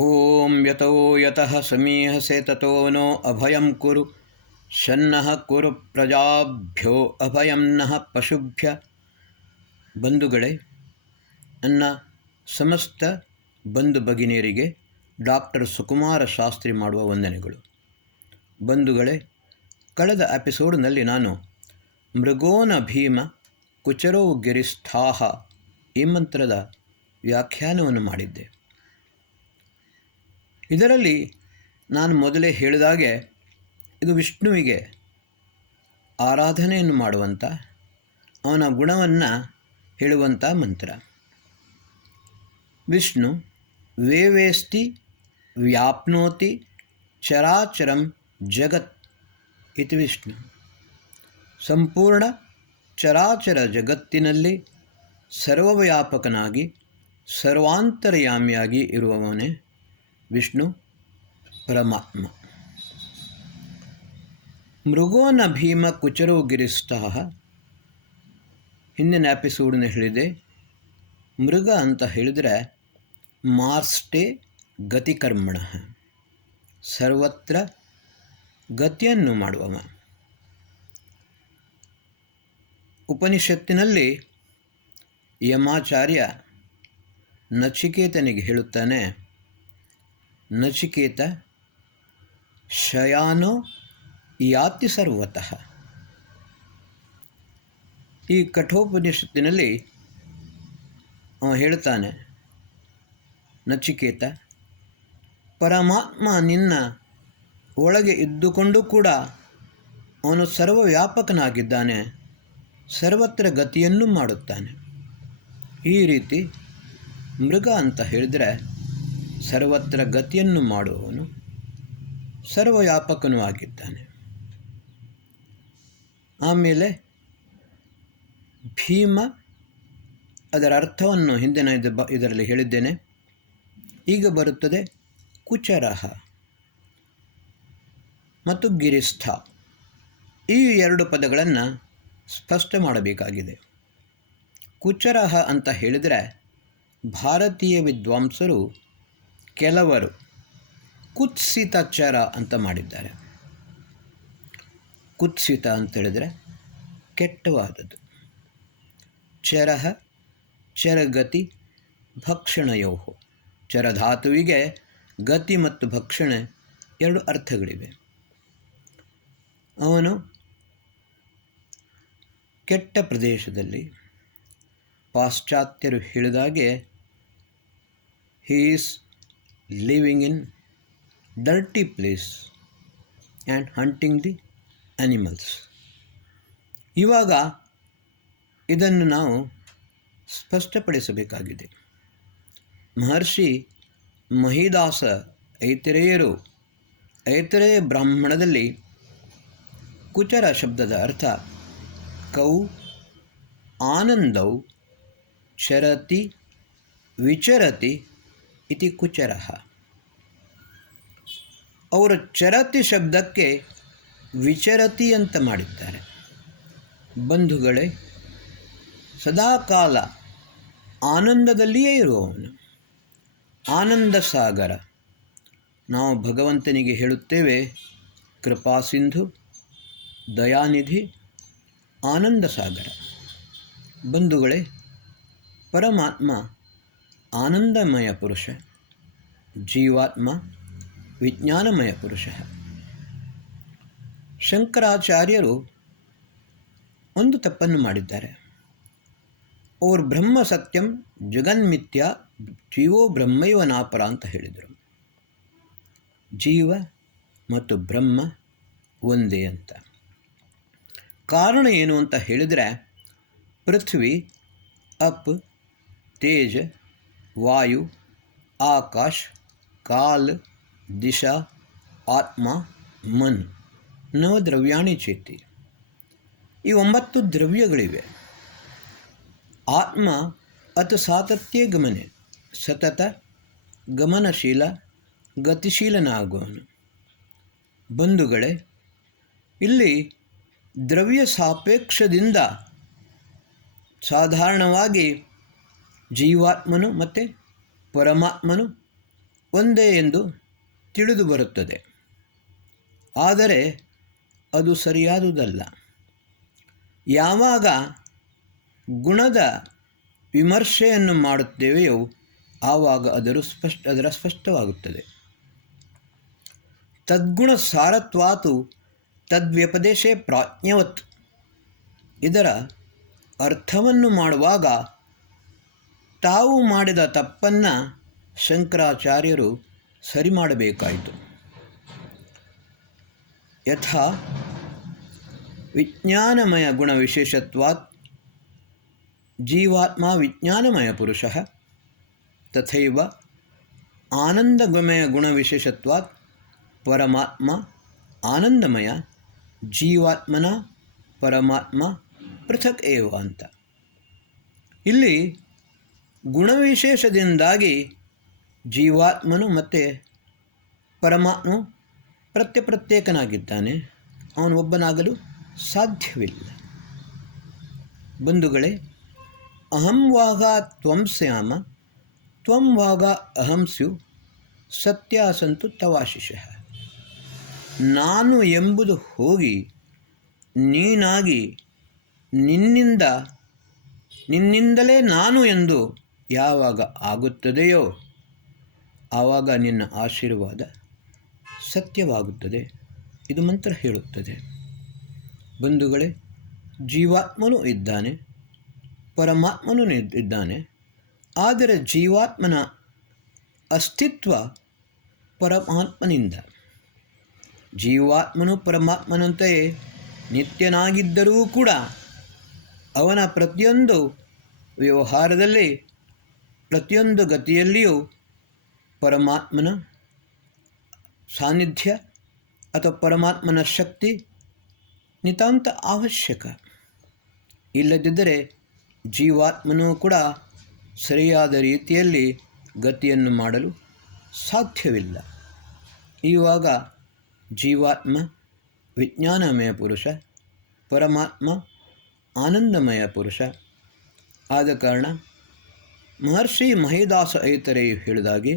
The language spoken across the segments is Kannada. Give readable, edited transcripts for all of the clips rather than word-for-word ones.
ಓಂ ಯತೋ ಯತಃ ಸಮೀಹಸೆ ತತೋ ನೋ ಅಭಯಂ ಕುರು ಶನ್ನಃ ಕುರು ಪ್ರಜಾಭ್ಯೋ ಅಭಯಂ ನಃ ಪಶುಭ್ಯ. ಬಂಧುಗಳೇ, ನನ್ನ ಸಮಸ್ತ ಬಂಧು ಭಗಿನಿಯರಿಗೆ ಡಾಕ್ಟರ್ ಸುಕುಮಾರ ಶಾಸ್ತ್ರಿ ಮಾಡುವ ವಂದನೆಗಳು. ಬಂಧುಗಳೇ, ಕಳೆದ ಎಪಿಸೋಡ್ನಲ್ಲಿ ನಾನು ಮೃಗೋನ ಭೀಮ ಕುಚರೋ ಗಿರಿಸ್ಥಾಹ ಈ ಮಂತ್ರದ ವ್ಯಾಖ್ಯಾನವನ್ನು ಮಾಡಿದ್ದೆ. ಇದರಲ್ಲಿ ನಾನು ಮೊದಲೇ ಹೇಳಿದಾಗೆ ಇದು ವಿಷ್ಣುವಿಗೆ ಆರಾಧನೆಯನ್ನು ಮಾಡುವಂಥ, ಅವನ ಗುಣವನ್ನು ಹೇಳುವಂಥ ಮಂತ್ರ. ವಿಷ್ಣು ವೇವೇಸ್ತಿ ವ್ಯಾಪ್ನೋತಿ ಚರಾಚರಂ ಜಗತ್ ಇತಿ ವಿಷ್ಣು. ಸಂಪೂರ್ಣ ಚರಾಚರ ಜಗತ್ತಿನಲ್ಲಿ ಸರ್ವವ್ಯಾಪಕನಾಗಿ ಸರ್ವಾಂತರ್ಯಾಮಿಯಾಗಿ ಇರುವವನೇ ವಿಷ್ಣು ಪರಮಾತ್ಮ. ಮೃಗೋನ ಭೀಮ ಕುಚರೋ ಗಿರಿಸ್ಥಃ. ಹಿಂದಿನ ಎಪಿಸೋಡ್ನ ಹೇಳಿದೆ, ಮೃಗ ಅಂತ ಹೇಳಿದರೆ ಮಾರ್ಷ್ಟೇ ಗತಿಕರ್ಮಣ, ಸರ್ವತ್ರ ಗತಿಯನ್ನು ಮಾಡುವವ. ಉಪನಿಷತ್ತಿನಲ್ಲಿ ಯಮಾಚಾರ್ಯ ನಚಿಕೇತನಿಗೆ ಹೇಳುತ್ತಾನೆ, ನಚಿಕೇತ ಶಯಾನೋ ಯಾತಿ ಸರ್ವತಃ. ಈ ಕಠೋಪನಿಷತ್ತಿನಲ್ಲಿ ಅವ ಹೇಳ್ತಾನೆ, ನಚಿಕೇತ, ಪರಮಾತ್ಮ ನಿನ್ನ ಒಳಗೆ ಇದ್ದುಕೊಂಡು ಕೂಡ ಅವನು ಸರ್ವವ್ಯಾಪಕನಾಗಿದ್ದಾನೆ, ಸರ್ವತ್ರ ಗತಿಯನ್ನು ಮಾಡುತ್ತಾನೆ. ಈ ರೀತಿ ಮೃಗ ಅಂತ ಹೇಳಿದರೆ ಸರ್ವತ್ರ ಗತಿಯನ್ನು ಮಾಡುವವನು, ಸರ್ವವ್ಯಾಪಕನೂ ಆಗಿದ್ದಾನೆ. ಆಮೇಲೆ ಭೀಮ, ಅದರ ಅರ್ಥವನ್ನು ಹಿಂದಿನ ಇದರಲ್ಲಿ ಹೇಳಿದ್ದೇನೆ. ಈಗ ಬರುತ್ತದೆ ಕುಚರಹ ಮತ್ತು ಗಿರಿಸ್ಥ. ಈ ಎರಡು ಪದಗಳನ್ನು ಸ್ಪಷ್ಟ ಮಾಡಬೇಕಾಗಿದೆ. ಕುಚರಹ ಅಂತ ಹೇಳಿದರೆ ಭಾರತೀಯ ವಿದ್ವಾಂಸರು ಕೆಲವರು ಕುತ್ಸಿತ ಚರ ಅಂತ ಮಾಡಿದ್ದಾರೆ. ಕುತ್ಸಿತ ಅಂತ ಹೇಳಿದರೆ ಕೆಟ್ಟವಾದದ್ದು. ಚರಹ ಚರಗತಿ ಭಕ್ಷಣಯೋ. ಚರಧಾತುವಿಗೆ ಗತಿ ಮತ್ತು ಭಕ್ಷಣೆ ಎರಡು ಅರ್ಥಗಳಿವೆ. ಅವನು ಕೆಟ್ಟ ಪ್ರದೇಶದಲ್ಲಿ, ಪಾಶ್ಚಾತ್ಯರು ಹೇಳಿದಾಗೆ he is living in dirty place and hunting the animals. ಇವಾಗ ಇದನ್ನು ನಾವು ಸ್ಪಷ್ಟಪಡಿಸಬೇಕಾಗಿದೆ. ಮಹರ್ಷಿ ಮಹಿದಾಸ ಐತರೇಯರು ಐತರೇಯ ಬ್ರಾಹ್ಮಣದಲ್ಲಿ ಕುಚರ ಶಬ್ದದ ಅರ್ಥ ಕೌ ಆನಂದೌ ಚರತಿ ವಿಚರತಿ ಇತಿ ಕುಚರಃ. ಅವರು ಚರತಿ ಶಬ್ದಕ್ಕೆ ವಿಚರತಿ ಅಂತ ಮಾಡಿದ್ದಾರೆ. ಬಂಧುಗಳೇ, ಸದಾಕಾಲ ಆನಂದದಲ್ಲಿಯೇ ಇರುವವನು, ಆನಂದ ಸಾಗರ. ನಾವು ಭಗವಂತನಿಗೆ ಹೇಳುತ್ತೇವೆ ಕೃಪಾಸಿಂಧು, ದಯಾನಿಧಿ, ಆನಂದ ಸಾಗರ. ಬಂಧುಗಳೇ, ಪರಮಾತ್ಮ ಆನಂದಮಯ ಪುರುಷ, ಜೀವಾತ್ಮ ವಿಜ್ಞಾನಮಯ ಪುರುಷ. ಶಂಕರಾಚಾರ್ಯರು ಒಂದು ತಪ್ಪನ್ನು ಮಾಡಿದ್ದಾರೆ. ಅವರು ಬ್ರಹ್ಮ ಸತ್ಯಂ ಜಗನ್ಮಿಥ್ಯ ಜೀವೋ ಬ್ರಹ್ಮೈವ ನಾಪರ ಅಂತ ಹೇಳಿದರು. ಜೀವ ಮತ್ತು ಬ್ರಹ್ಮ ಒಂದೇ ಅಂತ. ಕಾರಣ ಏನು ಅಂತ ಹೇಳಿದರೆ, ಪೃಥ್ವಿ, ಅಪ್, ತೇಜ, ವಾಯು, ಆಕಾಶ್, ಕಾಲ್, ದಿಶಾ, ಆತ್ಮ, ಮನ್, ನವದ್ರವ್ಯಾಣಿ ಚೇತಿ. ಈ 9 ದ್ರವ್ಯಗಳಿವೆ. ಆತ್ಮ ಅತ ಸಾತತ್ಯೇ ಗಮನೆ, ಸತತ ಗಮನಶೀಲ, ಗತಿಶೀಲನಾಗುವನು. ಬಂಧುಗಳೇ, ಇಲ್ಲಿ ದ್ರವ್ಯ ಸಾಪೇಕ್ಷದಿಂದ ಸಾಧಾರಣವಾಗಿ ಜೀವಾತ್ಮನು ಮತ್ತು ಪರಮಾತ್ಮನು ಒಂದೇ ಎಂದು ತಿಳಿದು ಬರುತ್ತದೆ. ಆದರೆ ಅದು ಸರಿಯಾದುದಲ್ಲ. ಯಾವಾಗ ಗುಣದ ವಿಮರ್ಶೆಯನ್ನು ಮಾಡುತ್ತೇವೆಯೋ ಆವಾಗ ಅದರ ಸ್ಪಷ್ಟವಾಗುತ್ತದೆ. ತದ್ಗುಣ ಸಾರತ್ವಾತು ತದ್ವ್ಯಪದೇಶೇ ಪ್ರಾಜ್ಞವತ್. ಇದರ ಅರ್ಥವನ್ನು ಮಾಡುವಾಗ ತಾವು ಮಾಡಿದ ತಪ್ಪನ್ನು ಶಂಕರಾಚಾರ್ಯರು ಸರಿ ಮಾಡಬೇಕಾಯಿತು. ಯಥಾ ವಿಜ್ಞಾನಮಯ ಗುಣವಿಶೇಷತ್ವಾತ್ ಜೀವಾತ್ಮ ವಿಜ್ಞಾನಮಯ ಪುರುಷಃ ತಥೈವ ಆನಂದಮಯ ಗುಣವಿಶೇಷತ್ವಾತ್ ಪರಮಾತ್ಮ ಆನಂದಮಯ ಜೀವಾತ್ಮನ ಪರಮಾತ್ಮ ಪೃಥಕ್ ಏವ ಅಂತ. ಇಲ್ಲಿ ಗುಣವಿಶೇಷದಿಂದಾಗಿ ಜೀವಾತ್ಮನು ಮತ್ತು ಪರಮಾತ್ಮನು ಪ್ರತ್ಯೇಕನಾಗಿದ್ದಾನೆ. ಅವನು ಒಬ್ಬನಾಗಲು ಸಾಧ್ಯವಿಲ್ಲ. ಬಂಧುಗಳೇ, ಅಹಂ ವಾಗ ತ್ವಂ ಸ್ಯಾಮ ತ್ವಂ ವಾಗ ಅಹಂ ಸ್ಯು ಸತ್ಯಾಸಂತು ತವಾಶಿಷಃ. ನಾನು ಎಂಬುದು ಹೋಗಿ ನೀನಾಗಿ ನಿನ್ನಿಂದಲೇ ನಾನು ಎಂದು ಯಾವಾಗ ಆಗುತ್ತದೆಯೋ ಆವಾಗ ನಿನ್ನ ಆಶೀರ್ವಾದ ಸತ್ಯವಾಗುತ್ತದೆ. ಇದು ಮಂತ್ರ ಹೇಳುತ್ತದೆ. ಬಂಧುಗಳೇ, ಜೀವಾತ್ಮನೂ ಇದ್ದಾನೆ, ಪರಮಾತ್ಮನೂ ಇದ್ದಾನೆ. ಆದರೆ ಜೀವಾತ್ಮನ ಅಸ್ತಿತ್ವ ಪರಮಾತ್ಮನಿಂದ. ಜೀವಾತ್ಮನು ಪರಮಾತ್ಮನಂತೆಯೇ ನಿತ್ಯನಾಗಿದ್ದರೂ ಕೂಡ ಅವನ ಪ್ರತಿಯೊಂದು ವ್ಯವಹಾರದಲ್ಲಿ, ಪ್ರತಿಯೊಂದು ಗತಿಯಲ್ಲಿಯೂ ಪರಮಾತ್ಮನ ಸಾನ್ನಿಧ್ಯ ಅಥವಾ ಪರಮಾತ್ಮನ ಶಕ್ತಿ ನಿತಾಂತ ಅವಶ್ಯಕ. ಇಲ್ಲದಿದ್ದರೆ ಜೀವಾತ್ಮನೂ ಕೂಡ ಸರಿಯಾದ ರೀತಿಯಲ್ಲಿ ಗತಿಯನ್ನು ಮಾಡಲು ಸಾಧ್ಯವಿಲ್ಲ. ಇವಾಗ ಜೀವಾತ್ಮ ವಿಜ್ಞಾನಮಯ ಪುರುಷ, ಪರಮಾತ್ಮ ಆನಂದಮಯ ಪುರುಷ. ಆದ ಕಾರಣ ಮಹರ್ಷಿ ಮಹೇದಾಸ ಐತರೇಯು ಹೇಳಿದಾಗೆ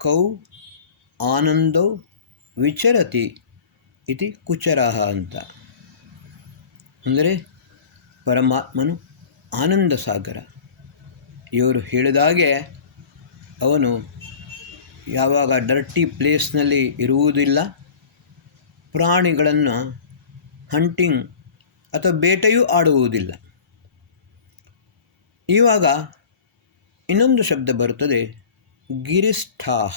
ಕೌ ಆನಂದೋ ವಿಚರತಿ ಇತಿ ಕುಚರಃ ಅಂತ. ಅಂದರೆ ಪರಮಾತ್ಮನು ಆನಂದ ಸಾಗರ. ಇವರು ಹೇಳಿದಾಗೆ ಅವನು ಯಾವಾಗ ಡರ್ಟಿ ಪ್ಲೇಸ್ನಲ್ಲಿ ಇರುವುದಿಲ್ಲ, ಪ್ರಾಣಿಗಳನ್ನು ಹಂಟಿಂಗ್ ಅಥವಾ ಬೇಟೆಯೂ ಆಡುವುದಿಲ್ಲ. ಇವಾಗ ಇನ್ನೊಂದು ಶಬ್ದ ಬರುತ್ತದೆ, ಗಿರಿಷ್ಠಾಹ.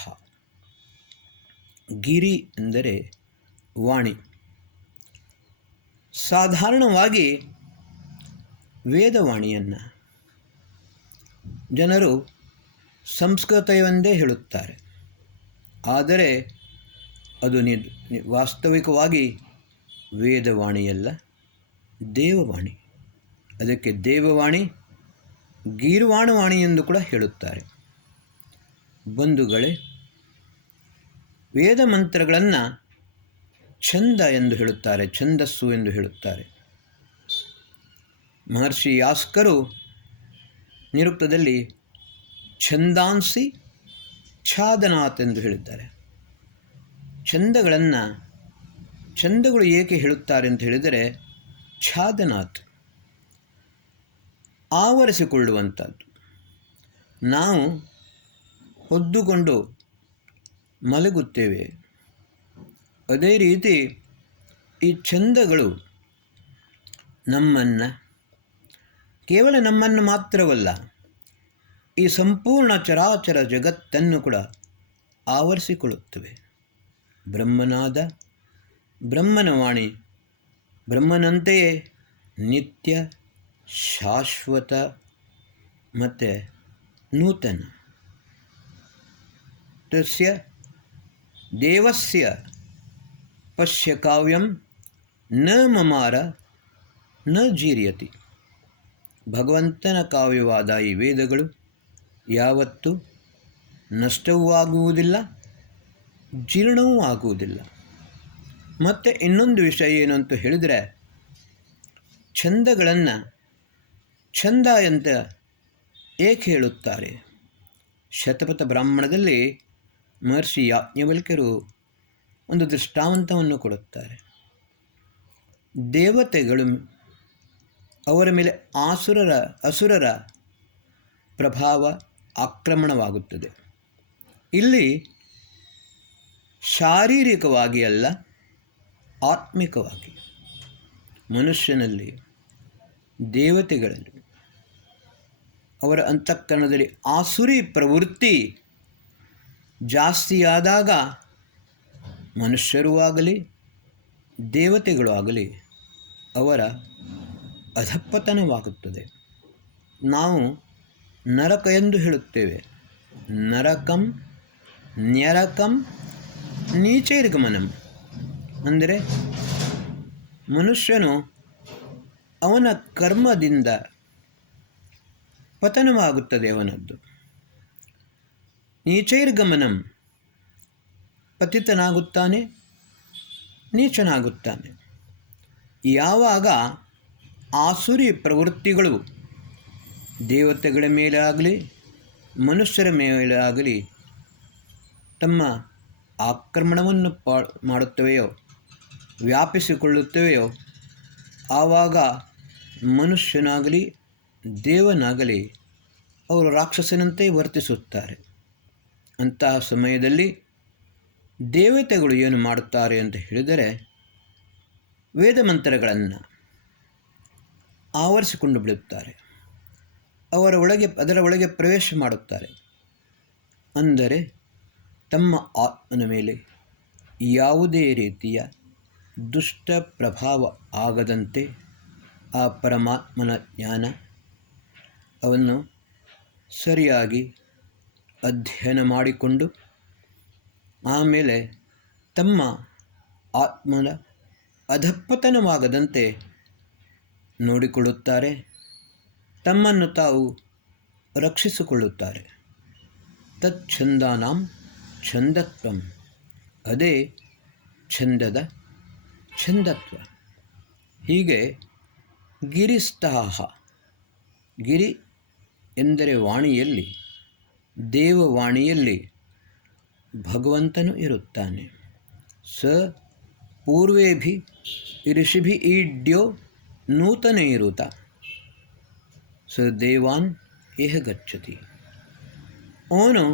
ಗಿರಿ ಎಂದರೆ ವಾಣಿ. ಸಾಧಾರಣವಾಗಿ ವೇದವಾಣಿಯನ್ನು ಜನರು ಸಂಸ್ಕೃತವೆಂದೇ ಹೇಳುತ್ತಾರೆ. ಆದರೆ ಅದು ವಾಸ್ತವಿಕವಾಗಿ ವೇದವಾಣಿಯಲ್ಲ, ದೇವವಾಣಿ. ಅದಕ್ಕೆ ದೇವವಾಣಿ, ಗೀರ್ವಾಣವಾಣಿ ಎಂದು ಕೂಡ ಹೇಳುತ್ತಾರೆ. ಬಂಧುಗಳೇ, ವೇದ ಮಂತ್ರಗಳನ್ನು ಛಂದ ಎಂದು ಹೇಳುತ್ತಾರೆ, ಛಂದಸ್ಸು ಎಂದು ಹೇಳುತ್ತಾರೆ. ಮಹರ್ಷಿ ಯಾಸ್ಕರು ನಿರುಕ್ತದಲ್ಲಿ ಛಂದಾಂಸಿ ಛಾದನಾಥ್ ಎಂದು ಹೇಳಿದ್ದಾರೆ. ಛಂದಗಳು ಏಕೆ ಹೇಳುತ್ತಾರೆ ಅಂತ ಹೇಳಿದರೆ, ಛಾದನಾಥ್ ಆವರಿಸಿಕೊಳ್ಳುವಂಥದ್ದು. ನಾವು ಹೊದ್ದುಕೊಂಡು ಮಲಗುತ್ತೇವೆ. ಅದೇ ರೀತಿ ಈ ಛಂದಗಳು ಕೇವಲ ನಮ್ಮನ್ನು ಮಾತ್ರವಲ್ಲ, ಈ ಸಂಪೂರ್ಣ ಚರಾಚರ ಜಗತ್ತನ್ನು ಕೂಡ ಆವರಿಸಿಕೊಳ್ಳುತ್ತವೆ. ಬ್ರಹ್ಮನಾದ ಬ್ರಹ್ಮನ ವಾಣಿ ಬ್ರಹ್ಮನಂತೆಯೇ ನಿತ್ಯ, ಶಾಶ್ವತ ಮತ್ತು ನೂತನ. ತಸ್ಯ ದೇವಸ್ಯ ಪಶ್ಯ ಕಾವ್ಯಂ ನ ಮಮಾರ ನ ಜೀರ್ಯತಿ. ಭಗವಂತನ ಕಾವ್ಯವಾದ ಈ ವೇದಗಳು ಯಾವತ್ತೂ ನಷ್ಟವೂ ಆಗುವುದಿಲ್ಲ, ಜೀರ್ಣವೂ ಆಗುವುದಿಲ್ಲ. ಮತ್ತು ಇನ್ನೊಂದು ವಿಷಯ ಏನು ಅಂತ ಹೇಳಿದರೆ, ಛಂದಗಳನ್ನು ಛಂದ ಅಂತ ಏಕೆ ಹೇಳುತ್ತಾರೆ? ಶತಪಥ ಬ್ರಾಹ್ಮಣದಲ್ಲಿ ಮಹರ್ಷಿ ಯಾಜ್ಞವಲ್ಕ್ಯರು ಒಂದು ದೃಷ್ಟಾಂತವನ್ನು ಕೊಡುತ್ತಾರೆ. ದೇವತೆಗಳು ಅವರ ಮೇಲೆ ಅಸುರರ ಪ್ರಭಾವ ಆಕ್ರಮಣವಾಗುತ್ತದೆ. ಇಲ್ಲಿ ಶಾರೀರಿಕವಾಗಿ ಅಲ್ಲ, ಆತ್ಮಿಕವಾಗಿ ಮನುಷ್ಯನಲ್ಲಿ, ದೇವತೆಗಳಲ್ಲಿ, ಅವರ ಅಂತಃಕರಣದಲ್ಲಿ ಆಸುರಿ ಪ್ರವೃತ್ತಿ ಜಾಸ್ತಿಯಾದಾಗ ಮನುಷ್ಯರೂ ಆಗಲಿ ದೇವತೆಗಳು ಆಗಲಿ ಅವರ ಅಧಃಪತನವಾಗುತ್ತದೆ. ನಾವು ನರಕ ಎಂದು ಹೇಳುತ್ತೇವೆ. ನರಕಂ ನ್ಯರಕಂ ನೀಚೈರ್ಗಮನಂ ಅಂದರೆ ಮನುಷ್ಯನು ಅವನ ಕರ್ಮದಿಂದ ಪತನವಾಗುತ್ತದೆ ಅವನದ್ದು. ನೀಚೈರ್ಗಮನಂ ಪತಿತನಾಗುತ್ತಾನೆ, ನೀಚನಾಗುತ್ತಾನೆ. ಯಾವಾಗ ಆಸುರಿ ಪ್ರವೃತ್ತಿಗಳು ದೇವತೆಗಳ ಮೇಲೆ ಆಗಲಿ ಮನುಷ್ಯರ ಮೇಲೆ ಆಗಲಿ ತಮ್ಮ ಆಕ್ರಮಣವನ್ನು ಮಾಡುತ್ತವೆಯೋ, ವ್ಯಾಪಿಸಿಕೊಳ್ಳುತ್ತವೆಯೋ, ಆವಾಗ ಮನುಷ್ಯನಾಗಲಿ ದೇವನಾಗಲಿ ಅವರು ರಾಕ್ಷಸನಂತೆ ವರ್ತಿಸುತ್ತಾರೆ. ಅಂತಹ ಸಮಯದಲ್ಲಿ ದೇವತೆಗಳು ಏನು ಮಾಡುತ್ತಾರೆ ಅಂತ ಹೇಳಿದರೆ, ವೇದ ಮಂತ್ರಗಳನ್ನು ಆವರಿಸಿಕೊಂಡು ಬಿಡುತ್ತಾರೆ. ಅದರ ಒಳಗೆ ಪ್ರವೇಶ ಮಾಡುತ್ತಾರೆ. ಅಂದರೆ ತಮ್ಮ ಆತ್ಮನ ಮೇಲೆ ಯಾವುದೇ ರೀತಿಯ ದುಷ್ಟ ಪ್ರಭಾವ ಆಗದಂತೆ ಆ ಪರಮಾತ್ಮನ ಜ್ಞಾನ ಅವನ್ನು ಸರಿಯಾಗಿ ಅಧ್ಯಯನ ಮಾಡಿಕೊಂಡು ಆಮೇಲೆ ತಮ್ಮ ಆತ್ಮನ ಅಧಃಪತನವಾಗದಂತೆ ನೋಡಿಕೊಳ್ಳುತ್ತಾರೆ, ತಮ್ಮನ್ನು ತಾವು ರಕ್ಷಿಸಿಕೊಳ್ಳುತ್ತಾರೆ. ತಚ್ಛಂದಾನಾಂ ಛಂದತ್ವಂ, ಅದೇ ಛಂದದ ಛಂದತ್ವ. ಹೀಗೆ ಗಿರಿಸ್ಥಾಹ, ಗಿರಿ ಎಂದರೆ ವಾಣಿಯಲ್ಲಿ, ದೇವವಾಣಿಯಲ್ಲಿ ಭಗವಂತನು ಇರುತ್ತಾನೆ. ಸ ಪೂರ್ವೇಭಿ ಋಷಿಭಿ ಈಡ್ಯೋ ನೂತನೈರುತ ಸ ದೇವಾನ್ ಏಹ ಗಚ್ಚತಿ. ಅವನು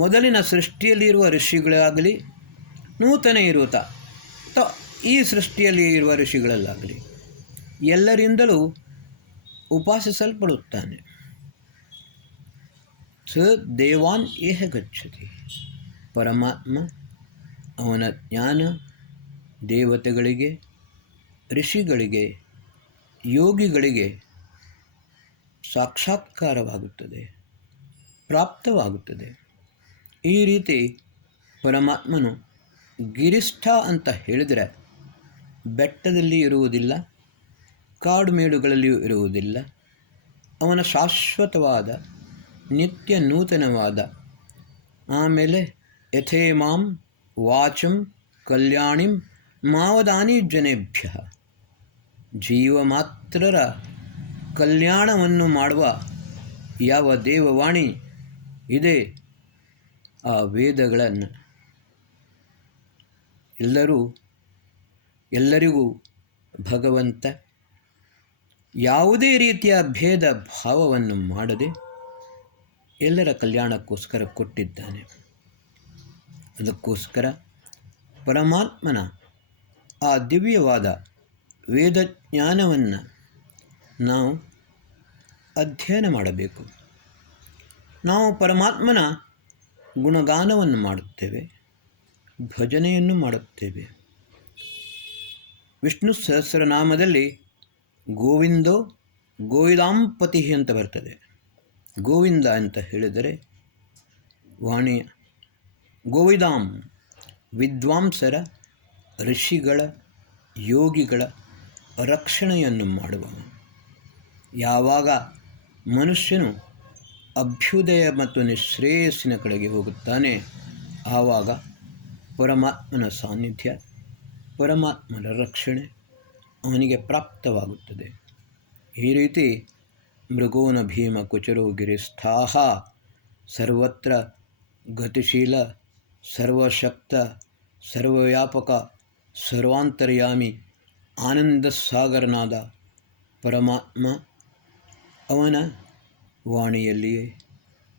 ಮೊದಲಿನ ಸೃಷ್ಟಿಯಲ್ಲಿರುವ ಋಷಿಗಳಾಗಲಿ, ನೂತನ ಇರುತ್ತ ಈ ಸೃಷ್ಟಿಯಲ್ಲಿ ಇರುವ ಋಷಿಗಳಲ್ಲಾಗಲಿ ಎಲ್ಲರಿಂದಲೂ ಉಪಾಸಿಸಲ್ಪಡುತ್ತಾನೆ. ಸ ದೇವಾನ್ ಏಹ ಗಚ್ಚತಿ. ಪರಮಾತ್ಮ ಅವನ ಜ್ಞಾನ ದೇವತೆಗಳಿಗೆ, ಋಷಿಗಳಿಗೆ, ಯೋಗಿಗಳಿಗೆ ಸಾಕ್ಷಾತ್ಕಾರವಾಗುತ್ತದೆ, ಪ್ರಾಪ್ತವಾಗುತ್ತದೆ. ಈ ರೀತಿ ಪರಮಾತ್ಮನು ಗಿರಿಷ್ಠ ಅಂತ ಹೇಳಿದರೆ ಬೆಟ್ಟದಲ್ಲಿ ಇರುವುದಿಲ್ಲ, ಕಾಡು ಮೇಡುಗಳಲ್ಲಿಯೂ ಇರುವುದಿಲ್ಲ. ಅವನ ಶಾಶ್ವತವಾದ ನಿತ್ಯ ನೂತನವಾದ, ಆಮೇಲೆ ಯಥೇಮಾಂ ವಾಚಂ ಕಲ್ಯಾಣಿಂ ಮಾವದಾನಿ ಜನೇಭ್ಯ, ಜೀವಮಾತ್ರರ ಕಲ್ಯಾಣವನ್ನು ಮಾಡುವ ಯಾವ ದೇವವಾಣಿ ಇದೆ, ಆ ವೇದಗಳನ್ನು ಎಲ್ಲರಿಗೂ ಭಗವಂತ ಯಾವುದೇ ರೀತಿಯ ಭೇದ ಭಾವವನ್ನು ಮಾಡದೆ ಎಲ್ಲರ ಕಲ್ಯಾಣಕ್ಕೋಸ್ಕರ ಕೊಟ್ಟಿದ್ದಾನೆ. ಅದಕ್ಕೋಸ್ಕರ ಪರಮಾತ್ಮನ ಆ ದಿವ್ಯವಾದ ವೇದಜ್ಞಾನವನ್ನು ನಾವು ಅಧ್ಯಯನ ಮಾಡಬೇಕು. ನಾವು ಪರಮಾತ್ಮನ ಗುಣಗಾನವನ್ನು ಮಾಡುತ್ತೇವೆ, ಭಜನೆಯನ್ನು ಮಾಡುತ್ತೇವೆ. ವಿಷ್ಣು ಸಹಸ್ರನಾಮದಲ್ಲಿ ಗೋವಿಂದೋ ಗೋವಿದಾಂಪತಿ ಅಂತ ಬರ್ತದೆ. ಗೋವಿಂದ ಅಂತ ಹೇಳಿದರೆ ವಾಣಿಯ, ಗೋವಿದಾಂ ವಿದ್ವಾಂಸರ, ಋಷಿಗಳ, ಯೋಗಿಗಳ ರಕ್ಷಣೆಯನ್ನು ಮಾಡುವವ. ಯಾವಾಗ ಮನುಷ್ಯನು ಅಭ್ಯುದಯ ಮತ್ತು ನಿಶ್ರೇಯಸ್ಸಿನ ಕಡೆಗೆ ಹೋಗುತ್ತಾನೆ, ಆವಾಗ ಪರಮಾತ್ಮನ ಸಾನ್ನಿಧ್ಯ, ಪರಮಾತ್ಮನ ರಕ್ಷಣೆ ಅವನಿಗೆ ಪ್ರಾಪ್ತವಾಗುತ್ತದೆ. ಈ ರೀತಿ ಮೃಗೋನ ಭೀಮ ಕುಚರೋ ಗಿರಿಸ್ಥಾಹ ಸರ್ವತ್ರ ಗತಿಶೀಲ, ಸರ್ವಶಕ್ತ, ಸರ್ವವ್ಯಾಪಕ, ಸರ್ವಾಂತರ್ಯಾಮಿ ಆನಂದ ಸಾಗರನಾದ ಪರಮಾತ್ಮ ಅವನ ವಾಣಿಯಲ್ಲಿಯೇ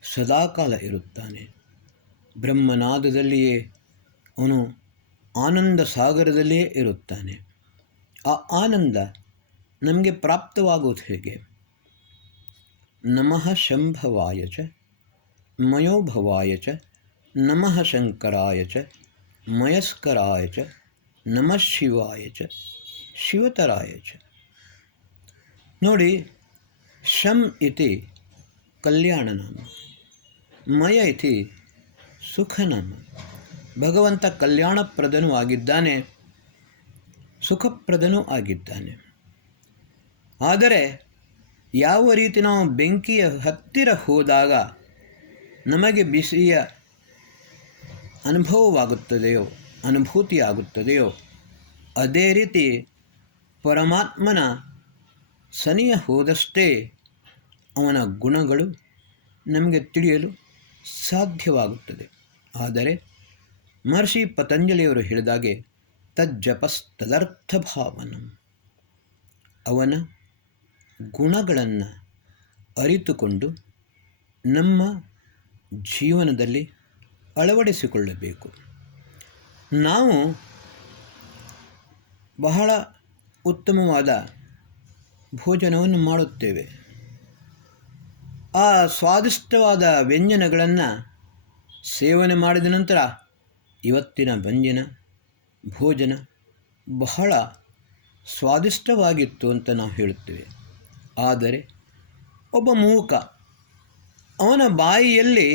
ಸದಾಕಾಲ ಇರುತ್ತಾನೆ. ಬ್ರಹ್ಮನಾದದಲ್ಲಿಯೇ ಅವನು ಆನಂದ ಸಾಗರದಲ್ಲಿಯೇ ಇರುತ್ತಾನೆ. ಆ ಆನಂದ ನಮಗೆ ಪ್ರಾಪ್ತವಾಗುವುದು ಹೇಗೆ? ನಮಃ ಶಂಭವಾಯ ಚ ಮಯೋಭವಾಯ ಚ ನಮಃ ಶಂಕರಾಯ ಚ ಮಯಸ್ಕರಾಯ ಚ ನಮಃ ಶಿವಾಯ ಚ ಶಿವತರಾಯ ಚ. ನೋಡಿ, ಶಂ ಇತಿ ಕಲ್ಯಾಣನಾಮ, ಮಯ ಇತಿ ಸುಖನಾಮ. ಭಗವಂತ ಕಲ್ಯಾಣಪ್ರದನೂ ಆಗಿದ್ದಾನೆ, ಸುಖಪ್ರದನೂ ಆಗಿದ್ದಾನೆ. ಆದರೆ ಯಾವ ರೀತಿ ನಾವು ಬೆಂಕಿಯ ಹತ್ತಿರ ಹೋದಾಗ ನಮಗೆ ಬಿಸಿಯ ಅನುಭೂತಿಯಾಗುತ್ತದೆಯೋ ಅದೇ ರೀತಿ ಪರಮಾತ್ಮನ ಸನಿಹ ಹೋದಷ್ಟೇ ಅವನ ಗುಣಗಳು ನಮಗೆ ತಿಳಿಯಲು ಸಾಧ್ಯವಾಗುತ್ತದೆ. ಆದರೆ ಮಹರ್ಷಿ ಪತಂಜಲಿಯವರು ಹೇಳಿದಾಗೆ ತಜ್ಜಪಸ್ತದರ್ಥ ಭಾವನಂ, ಅವನ ಗುಣಗಳನ್ನು ಅರಿತುಕೊಂಡು ನಮ್ಮ ಜೀವನದಲ್ಲಿ ಅಳವಡಿಸಿಕೊಳ್ಳಬೇಕು. ನಾವು ಬಹಳ ಉತ್ತಮವಾದ ಭೋಜನವನ್ನು ಮಾಡುತ್ತೇವೆ. ಆ ಸ್ವಾದಿಷ್ಟವಾದ ವ್ಯಂಜನಗಳನ್ನು ಸೇವನೆ ಮಾಡಿದ ನಂತರ ಇವತ್ತಿನ ಭೋಜನ ಬಹಳ ಸ್ವಾದಿಷ್ಟವಾಗಿತ್ತು ಅಂತ ನಾವು ಹೇಳುತ್ತೇವೆ. ಆದರೆ ಒಬ್ಬ ಮೂಕ, ಅವನ ಬಾಯಿಯಲ್ಲಿ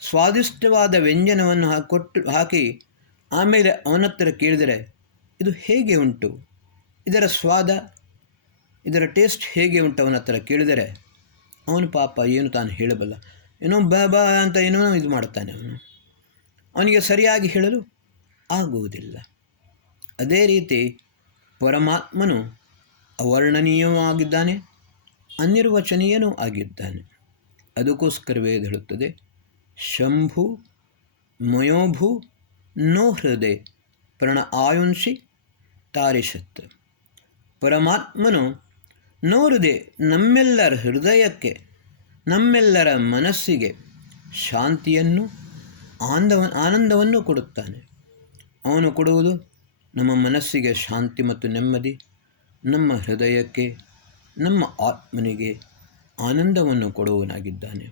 ಸ್ವಾದಿಷ್ಟವಾದ ವ್ಯಂಜನವನ್ನು ಹಾಕಿ ಆಮೇಲೆ ಅವನ ಹತ್ರ ಕೇಳಿದರೆ ಇದು ಹೇಗೆ ಉಂಟು, ಇದರ ಸ್ವಾದ, ಇದರ ಟೇಸ್ಟ್ ಹೇಗೆ ಉಂಟು ಅವನ ಹತ್ರ ಕೇಳಿದರೆ ಅವನು ಪಾಪ ಏನು ತಾನು ಹೇಳಬಲ್ಲ, ಏನೋ ಬಾ ಅಂತ ಏನೋ ಇದು ಮಾಡ್ತಾನೆ. ಅವನಿಗೆ ಸರಿಯಾಗಿ ಹೇಳಲು ಆಗುವುದಿಲ್ಲ. ಅದೇ ರೀತಿ ಪರಮಾತ್ಮನು ಅವರ್ಣನೀಯವೂ ಆಗಿದ್ದಾನೆ, ಅನಿರ್ವಚನೀಯನೂ ಆಗಿದ್ದಾನೆ. ಅದಕ್ಕೋಸ್ಕರವೇ ಹೇಳುತ್ತದೆ ಶಂಭು ಮಯೋಭು ನೋ ಹೃದಯ ಪ್ರಣ ಆಯುಂಷಿ ತಾರಿಷತ್. ಪರಮಾತ್ಮನು ನೋರದೆ ನಮ್ಮೆಲ್ಲರ ಹೃದಯಕ್ಕೆ, ನಮ್ಮೆಲ್ಲರ ಮನಸ್ಸಿಗೆ ಶಾಂತಿಯನ್ನು, ಆನಂದವನ್ನು ಕೊಡುತ್ತಾನೆ. ಅವನು ಕೊಡುವುದು ನಮ್ಮ ಮನಸ್ಸಿಗೆ ಶಾಂತಿ ಮತ್ತು ನೆಮ್ಮದಿ, ನಮ್ಮ ಹೃದಯಕ್ಕೆ, ನಮ್ಮ ಆತ್ಮನಿಗೆ ಆನಂದವನ್ನು ಕೊಡುವನಾಗಿದ್ದಾನೆ.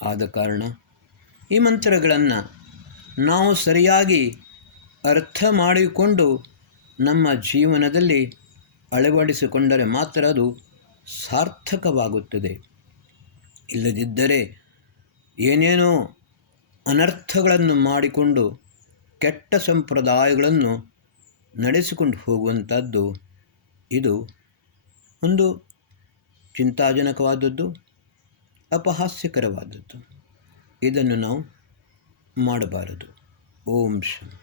ಆದ ಕಾರಣ ಈ ಮಂತ್ರಗಳನ್ನು ನಾವು ಸರಿಯಾಗಿ ಅರ್ಥ ಮಾಡಿಕೊಂಡು ನಮ್ಮ ಜೀವನದಲ್ಲಿ ಅಳವಡಿಸಿಕೊಂಡರೆ ಮಾತ್ರ ಅದು ಸಾರ್ಥಕವಾಗುತ್ತದೆ. ಇಲ್ಲದಿದ್ದರೆ ಏನೇನೋ ಅನರ್ಥಗಳನ್ನು ಮಾಡಿಕೊಂಡು ಕೆಟ್ಟ ಸಂಪ್ರದಾಯಗಳನ್ನು ನಡೆಸಿಕೊಂಡು ಹೋಗುವಂಥದ್ದು ಇದು ಒಂದು ಚಿಂತಾಜನಕವಾದದ್ದು, ಅಪಹಾಸ್ಯಕರವಾದದ್ದು. ಇದನ್ನು ನಾವು ಮಾಡಬಾರದು. ಓಂ ಶಾಂತಿ.